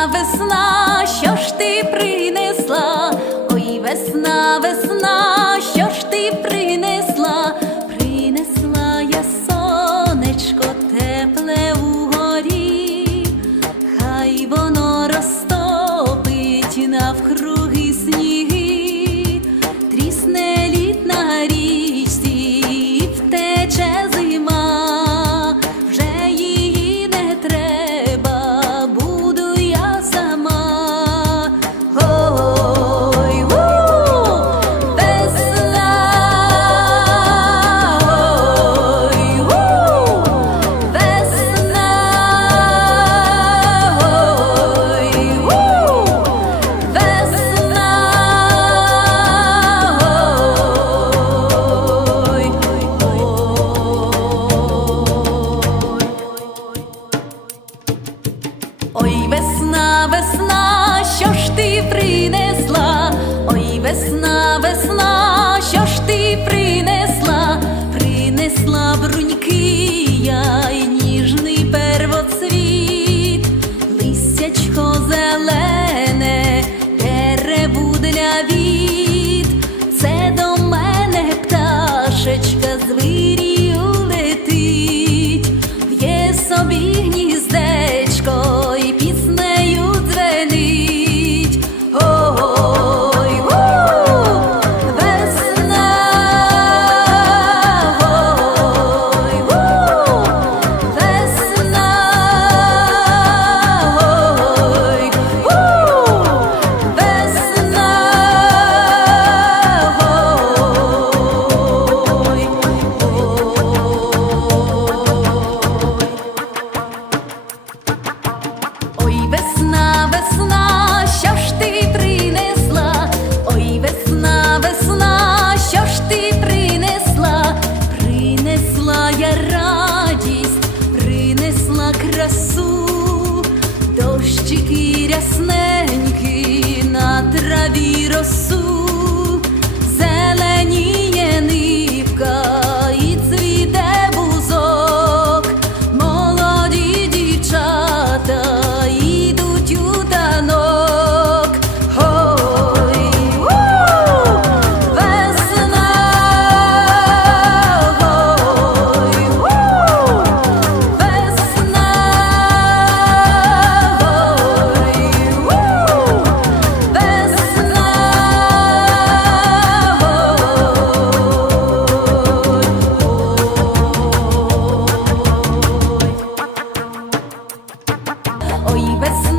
love is красу, дощики рясненькі на траві росу. But.